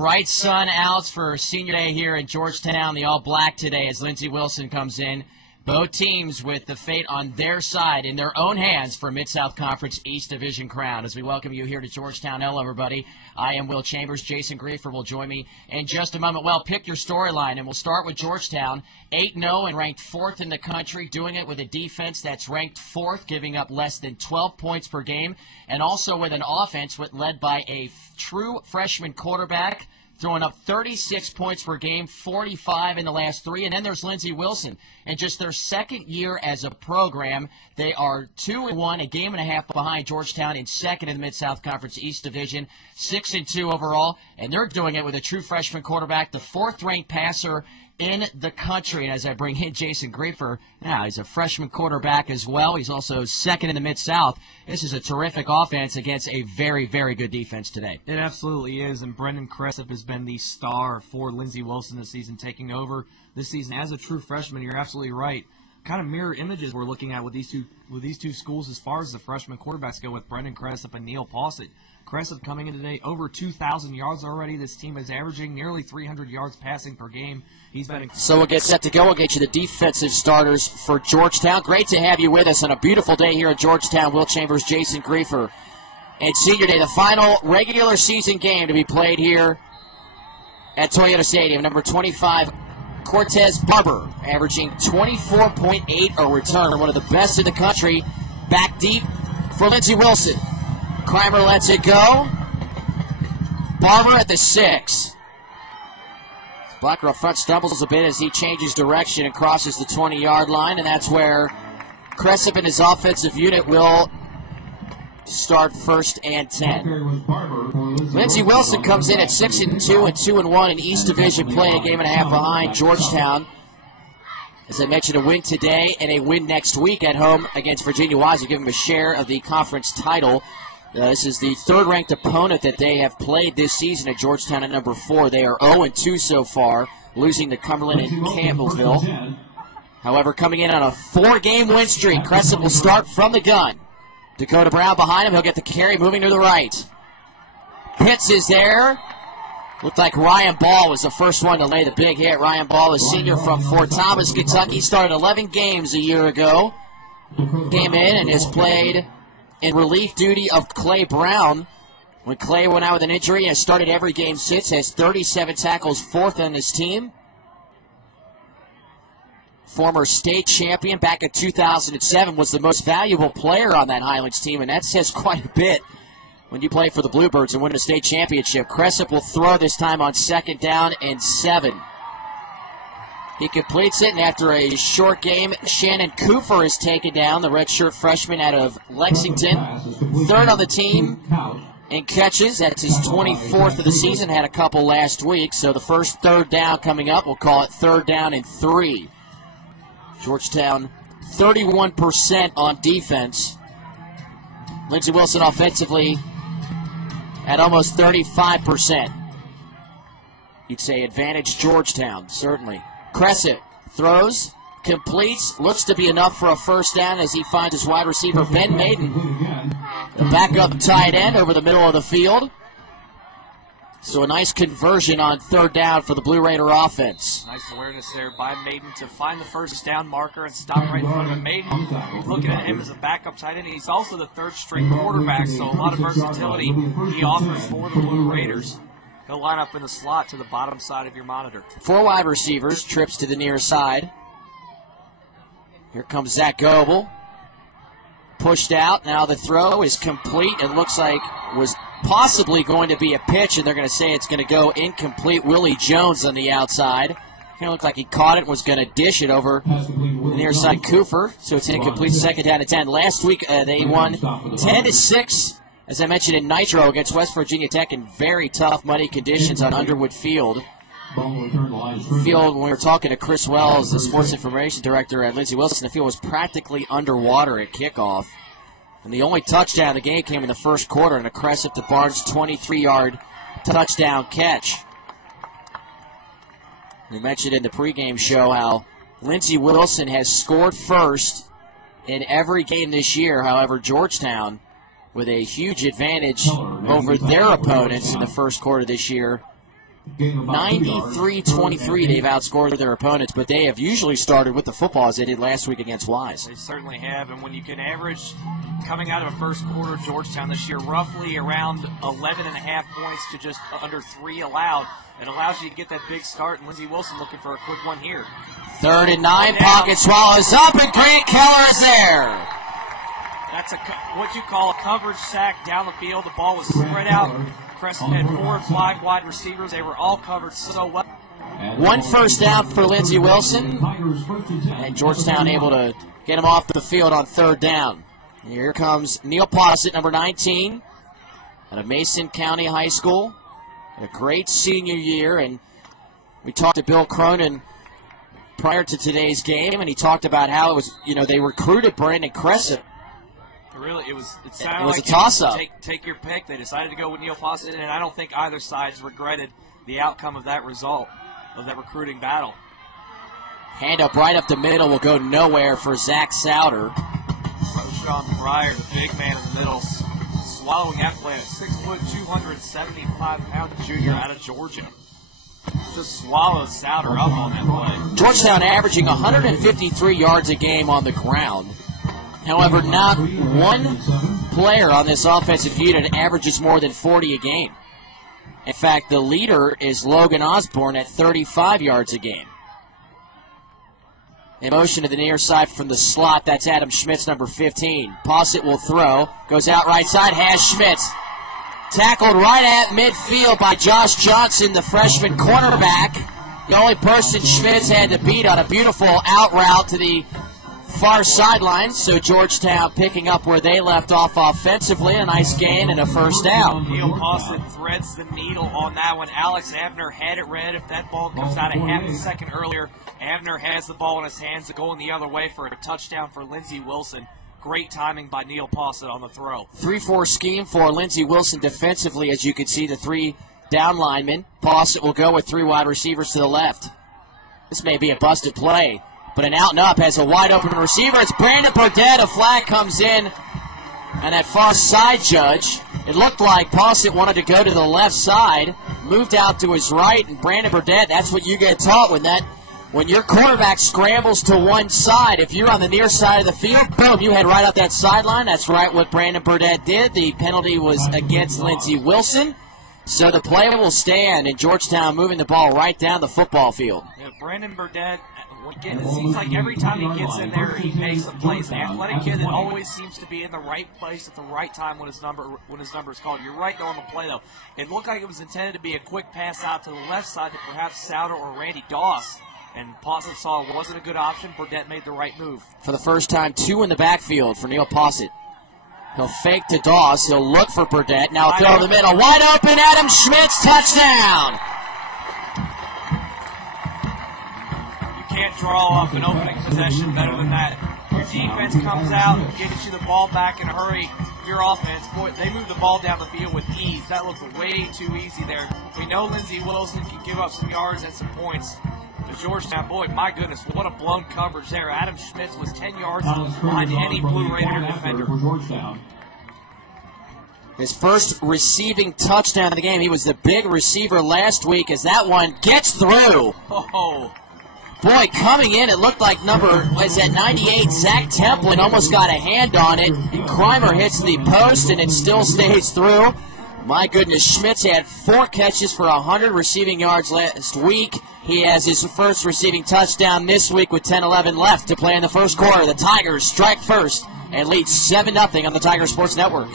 bright sun out for senior day here in Georgetown. The all-black today as Lindsey Wilson comes in. Both teams with the fate on their side in their own hands for Mid-South Conference East Division crown. As we welcome you here to Georgetown. Hello, everybody. I am Will Chambers. Jason Grefer will join me in just a moment. Well, pick your storyline, and we'll start with Georgetown. 8-0 and ranked 4th in the country, doing it with a defense that's ranked 4th, giving up less than 12 points per game, and also with an offense led by a true freshman quarterback, throwing up 36 points per game, 45 in the last 3. And then there's Lindsey Wilson. In just their second year as a program, they are 2-1, a game and a half behind Georgetown in second in the Mid-South Conference East Division, 6-2 overall. And they're doing it with a true freshman quarterback, the 4th-ranked passer in the country. And as I bring in Jason Grefer, now he's a freshman quarterback as well. He's also second in the Mid-South. This is a terrific offense against a very, very good defense today. It absolutely is, and Brendan Cressip has been the star for Lindsey Wilson this season, taking over this season as a true freshman. You're absolutely right. Kind of mirror images we're looking at with these two schools as far as the freshman quarterbacks go with Brendan Cressip and Neil Posset. Cressip coming in today over 2,000 yards already. This team is averaging nearly 300 yards passing per game. He's been So we'll get set to go. We'll get you the defensive starters for Georgetown. Great to have you with us on a beautiful day here at Georgetown. Will Chambers, Jason Grefer. And senior day, the final regular season game to be played here at Toyota Stadium. Number 25, Cortez Barber, averaging 24.8 a return, one of the best in the country. Back deep for Lindsey Wilson. Clymer lets it go. Barber at the 6. Blocker up front stumbles a bit as he changes direction and crosses the 20-yard line, and that's where Cressip and his offensive unit will start 1st and 10. Lindsey Wilson comes in at 6-2 and 2-1 in East Division play, a game and a half behind Georgetown. As I mentioned, a win today and a win next week at home against Virginia Wise will give them a share of the conference title. This is the 3rd-ranked opponent that they have played this season at Georgetown at number 4. They are 0-2 so far, losing to Cumberland and Campbellsville. However, coming in on a 4-game win streak, Cressip will start from the gun. Dakota Brown behind him. He'll get the carry, moving to the right. Pitts is there. Looked like Ryan Ball was the first one to lay the big hit. Ryan Ball, a senior from Fort Thomas, Kentucky, started 11 games a year ago. Came in and has played in relief duty of Clay Brown. When Clay went out with an injury, has started every game since, has 37 tackles, 4th on his team. Former state champion back in 2007, was the most valuable player on that Highlands team, and that says quite a bit when you play for the Bluebirds and win a state championship. Cressip will throw this time on 2nd down and 7. He completes it, and after a short game, Shannon Cooper is taken down, the redshirt freshman out of Lexington. 3rd on the team in catches. That's his 24th of the season. Had a couple last week. So the first 3rd down coming up, we'll call it 3rd down and 3. Georgetown 31% on defense. Lindsey Wilson offensively at almost 35%. You'd say advantage Georgetown, certainly. Cressip throws, completes, looks to be enough for a 1st down as he finds his wide receiver Ben Maiden, the backup tight end over the middle of the field. So a nice conversion on 3rd down for the Blue Raider offense. Nice awareness there by Maiden to find the 1st down marker and stop right in front of Maiden. Looking at him as a backup tight end. He's also the 3rd-string quarterback, so a lot of versatility he offers for the Blue Raiders. He'll line up in the slot to the bottom side of your monitor. 4 wide receivers, trips to the near side. Here comes Zach Goebel. Pushed out. Now the throw is complete. It looks like was possibly going to be a pitch, and they're going to say it's going to go incomplete. Willie Jones on the outside. Kind of looked like he caught it and was going to dish it over the near side Cooper. So it's incomplete, 2nd down and 10. Last week they won 10-6. As I mentioned in Nitro against West Virginia Tech in very tough, muddy conditions on Underwood Field. When we were talking to Chris Wells, the sports information director at Lindsey Wilson, the field was practically underwater at kickoff. And the only touchdown of the game came in the 1st quarter, and a Cressip to Barnes 23-yard touchdown catch. We mentioned in the pregame show how Lindsey Wilson has scored first in every game this year. However, Georgetown, with a huge advantage over their opponents in the 1st quarter this year, 93-23 they've outscored their opponents, but they have usually started with the football as they did last week against Wise. They certainly have, and when you can average, coming out of a first quarter, Georgetown this year, roughly around 11.5 points to just under 3 allowed, it allows you to get that big start, and Lindsey Wilson looking for a quick one here. 3rd and 9, pocket swallows up, and Grant Keller is there. That's what you call a coverage sack down the field. The ball was spread out. Crescent had 4 and 5 wide receivers. They were all covered so well. 1 first down for Lindsey Wilson, and Georgetown able to get him off the field on 3rd down. Here comes Neil Posset, number 19, out of Mason County High School. A great senior year, and we talked to Bill Cronin prior to today's game, and he talked about how it was, they recruited Brandon Crescent. It sounded like a toss-up. Take your pick. They decided to go with Neil Posset, and I don't think either side's regretted the outcome of that result, of that recruiting battle. Hand up right up the middle will go nowhere for Zach Souter. Roshan Pryor, the big man in the middle, swallowing that play. A 6', 275-pound junior out of Georgia. Just swallows Souter up on that play. Georgetown averaging 153 yards a game on the ground. However, not one player on this offensive unit averages more than 40 a game. In fact, the leader is Logan Osborne at 35 yards a game. In motion to the near side from the slot, that's Adam Schmitz, number 15. Posset will throw, goes out right side, has Schmitz. Tackled right at midfield by Josh Johnson, the freshman cornerback. The only person Schmitz had to beat on a beautiful out route to the far sideline, so Georgetown picking up where they left off offensively. A nice gain and a first down. Neil Posset threads the needle on that one. Alex Abner had it read. If that ball comes out a half a second earlier, Abner has the ball in his hands going the other way for a touchdown for Lindsey Wilson. Great timing by Neil Posset on the throw. 3-4 scheme for Lindsey Wilson defensively, as you can see, the 3 down linemen. Posset will go with 3 wide receivers to the left. This may be a busted play, but an out and up has a wide open receiver. It's Brandon Burdett. A flag comes in, and that far side judge, it looked like Posset wanted to go to the left side, moved out to his right, and Brandon Burdett, that's what you get taught when your quarterback scrambles to one side. If you're on the near side of the field, boom, you head right up that sideline. That's right what Brandon Burdett did. The penalty was against Lindsey Wilson. So the play will stand, and Georgetown moving the ball right down the football field. Yeah, Brandon Burdett, it seems like every time he gets in there, he makes some plays. An athletic kid that always seems to be in the right place at the right time when his number is called. You're right on the play, though. It looked like it was intended to be a quick pass out to the left side to perhaps Souter or Randy Doss. And Posset saw it wasn't a good option. Burdett made the right move. For the first time, 2 in the backfield for Neil Posset. He'll fake to Doss. He'll look for Burdett. Now throw in the middle. Wide open, Adam Schmitz, touchdown! You can't draw up an opening possession better than that. Your defense comes out and gets you the ball back in a hurry. Your offense, boy, they move the ball down the field with ease. That looked way too easy there. We know Lindsey Wilson can give up some yards and some points. Georgetown, boy, my goodness, what a blown coverage there. Adam Schmitz was 10 yards behind any Blue Raider defender. His first receiving touchdown of the game. He was the big receiver last week as that one gets through. Oh. Boy, coming in, it looked like number 98, Zach Templin, almost got a hand on it. And Crimer hits the post, and it still stays through. My goodness, Schmitz had 4 catches for 100 receiving yards last week. He has his first receiving touchdown this week with 10-11 left to play in the first quarter. The Tigers strike first and lead 7-0 on the Tiger Sports Network.